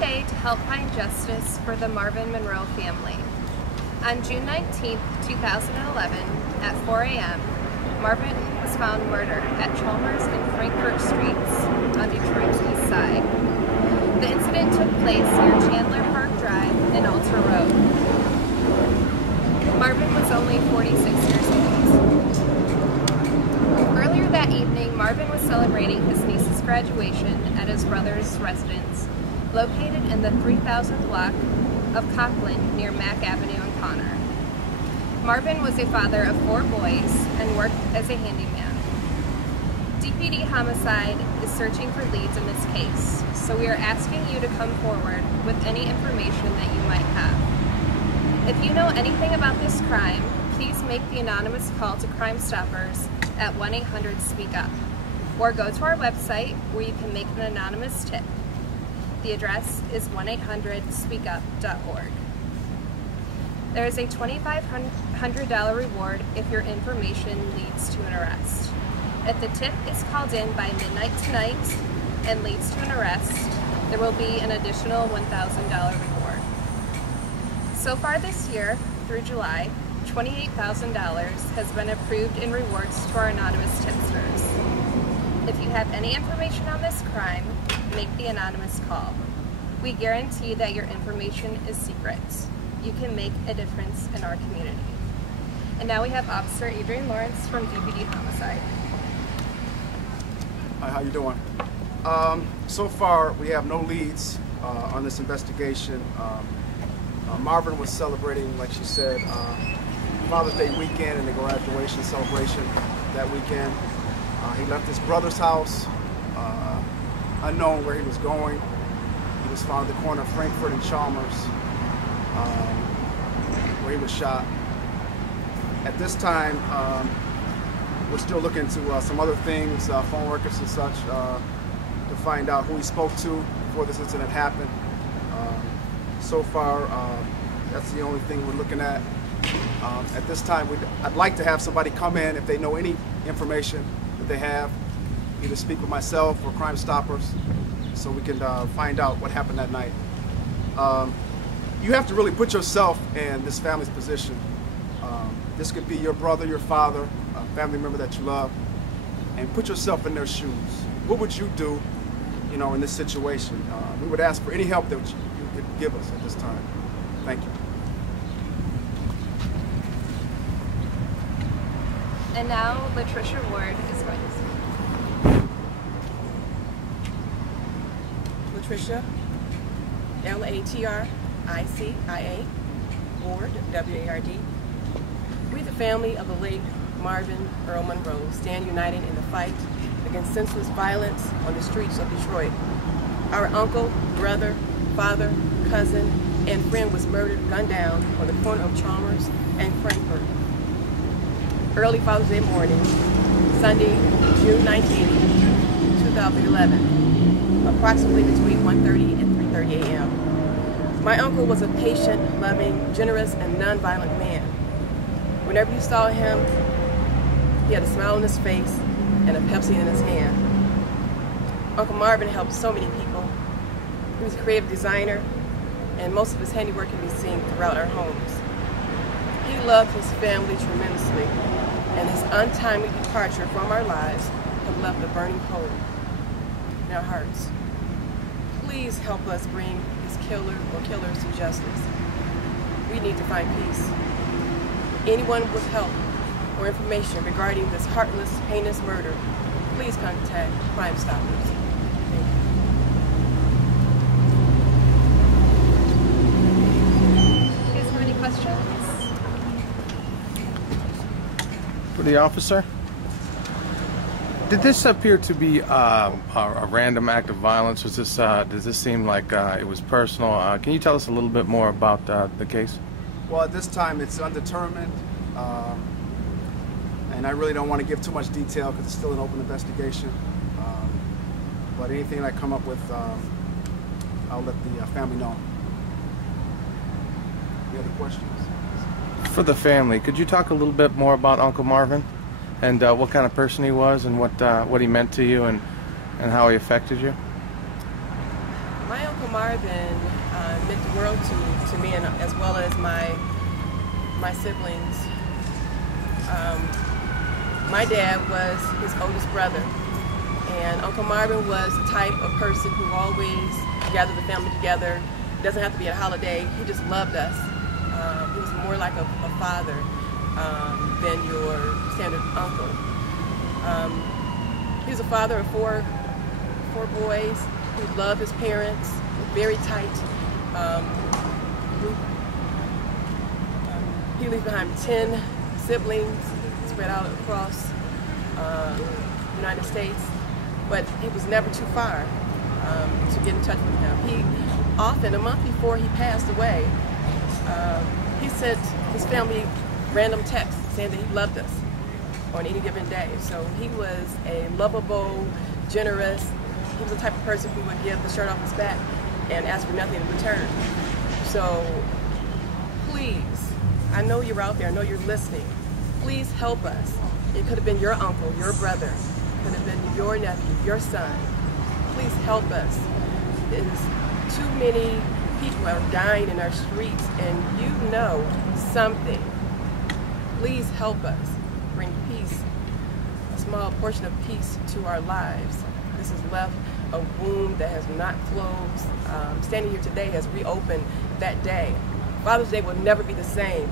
today to help find justice for the Marvin Monroe family. On June 19, 2011, at 4 a.m., Marvin was found murdered at Chalmers and Frankford Streets on Detroit's east side. The incident took place near Chandler Park Drive and Alter Road. Marvin was only 46 years old. Earlier that evening, Marvin was celebrating his niece's graduation at his brother's residence, located in the 3000th block of Cockland near Mack Avenue in Connor. Marvin was a father of 4 boys and worked as a handyman. DPD Homicide is searching for leads in this case, so we are asking you to come forward with any information that you might have. If you know anything about this crime, please make the anonymous call to Crime Stoppers at 1-800-SPEAK-UP, or go to our website where you can make an anonymous tip. The address is 1-800-SPEAKUP.org. There is a $2,500 reward if your information leads to an arrest. If the tip is called in by midnight tonight and leads to an arrest, there will be an additional $1,000 reward. So far this year, through July, $28,000 has been approved in rewards to our anonymous tipsters. If you have any information on this crime, make the anonymous call. We guarantee that your information is secret. You can make a difference in our community. And now we have Officer Adrian Lawrence from DPD Homicide. Hi, how you doing? So far, we have no leads on this investigation. Marvin was celebrating, like she said, Father's Day weekend and the graduation celebration that weekend. He left his brother's house, unknown where he was going. He was found at the corner of Frankford and Chalmers, where he was shot. At this time, we're still looking into some other things, phone records and such, to find out who he spoke to before this incident happened. So far, that's the only thing we're looking at. At this time, I'd like to have somebody come in if they know any information that they have, either speak with myself or Crime Stoppers, so we can find out what happened that night. You have to really put yourself in this family's position. This could be your brother, your father, a family member that you love, and put yourself in their shoes. What would you do, in this situation? We would ask for any help that you could give us at this time. Thank you. And now, Latricia Ward is going to speak. Latricia, L-A-T-R-I-C-I-A, Ward, W-A-R-D. We, the family of the late Marvin Earl Monroe, stand united in the fight against senseless violence on the streets of Detroit. Our uncle, brother, father, cousin, and friend was murdered, gunned down on the corner of Chalmers and Frankford. Early Father's Day morning, Sunday, June 19, 2011, approximately between 1:30 and 3:30 a.m. My uncle was a patient, loving, generous, and nonviolent man. Whenever you saw him, he had a smile on his face and a Pepsi in his hand. Uncle Marvin helped so many people. He was a creative designer, and most of his handiwork can be seen throughout our homes. He loved his family tremendously, and his untimely departure from our lives have left a burning hole in our hearts. Please help us bring his killer or killers to justice. We need to find peace. Anyone with help or information regarding this heartless, heinous murder, please contact Crime Stoppers. Thank You guys have any questions? For the officer, did this appear to be a random act of violence? Was this? Does this seem like it was personal? Can you tell us a little bit more about the case? Well, at this time, it's undetermined, and I really don't want to give too much detail because it's still an open investigation. But anything I come up with, I'll let the family know. Any other questions? For the family, could you talk a little bit more about Uncle Marvin and what kind of person he was and what he meant to you and how he affected you? My Uncle Marvin meant the world to me, and as well as my siblings. My dad was his oldest brother, and Uncle Marvin was the type of person who always gathered the family together. It doesn't have to be a holiday. He just loved us. He was more like a father than your standard uncle. He was a father of four boys who loved his parents, very tight group. He leaves behind 10 siblings spread out across the United States, but it was never too far to get in touch with him. He often, a month before he passed away, he sent his family random texts saying that he loved us on any given day. So he was a lovable, generous, he was the type of person who would give the shirt off his back and ask for nothing in return. So please, I know you're out there, I know you're listening, please help us. It could have been your uncle, your brother, it could have been your nephew, your son. Please help us. There's too many people are dying in our streets, and you know something. Please help us bring peace, a small portion of peace to our lives. This has left a wound that has not closed. Standing here today has reopened that day. Father's Day will never be the same.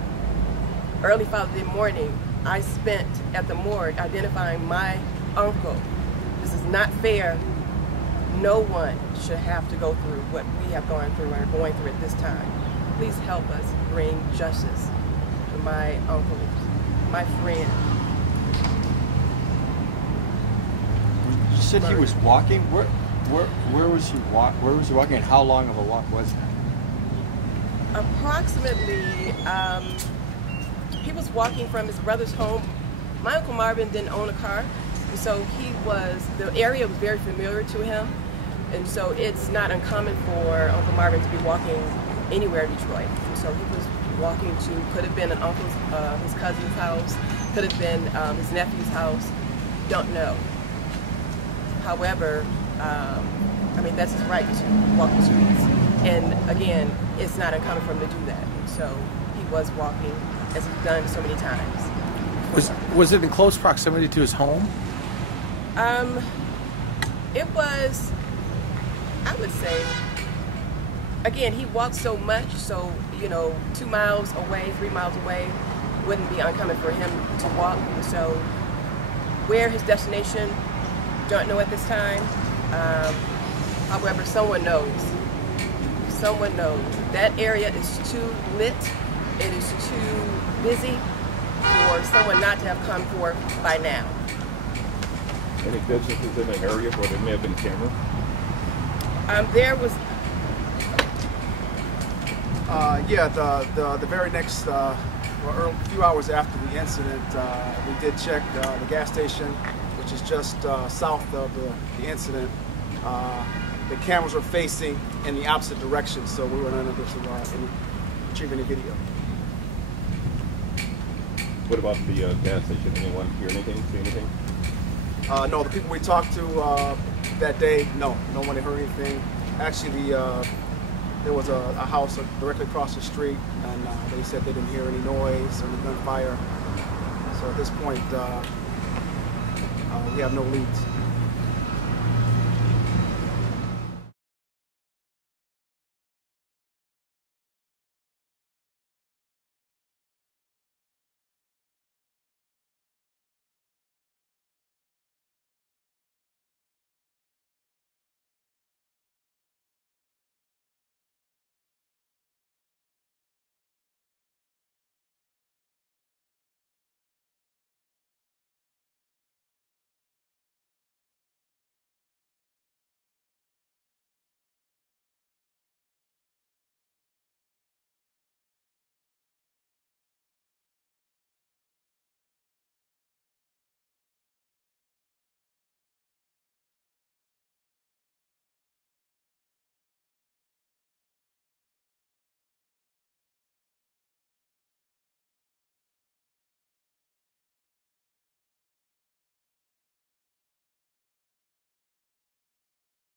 Early Father's Day morning, I spent at the morgue identifying my uncle. This is not fair. No one should have to go through what we have gone through and are going through at this time. Please help us bring justice to my uncle, my friend. You said he was walking. Where was he Where was he walking, and how long of a walk was that? Approximately, he was walking from his brother's home. My Uncle Marvin didn't own a car, and so the area was very familiar to him, and so it's not uncommon for Uncle Marvin to be walking anywhere in Detroit. And so he was walking to, could have been an uncle's, his cousin's house, could have been his nephew's house, don't know. However, I mean, that's his right to walk the streets. And again, it's not uncommon for him to do that. So he was walking, as he's done so many times. Was it in close proximity to his home? It was, I would say, again, he walked so much, so, 2 miles away, 3 miles away, wouldn't be uncommon for him to walk. So where his destination, don't know at this time. However, someone knows. Someone knows. That area is too lit, it is too busy for someone not to have come forth by now. Any businesses in the area where there may have been cameras? There was. The very next, a few hours after the incident, we did check the gas station, which is just south of the incident. The cameras were facing in the opposite direction, so we were unable to retrieve any video. What about the gas station? Anyone hear anything, see anything? No, the people we talked to that day, no one had heard anything. Actually, there was a house directly across the street, and they said they didn't hear any noise or any gunfire. So at this point, we have no leads.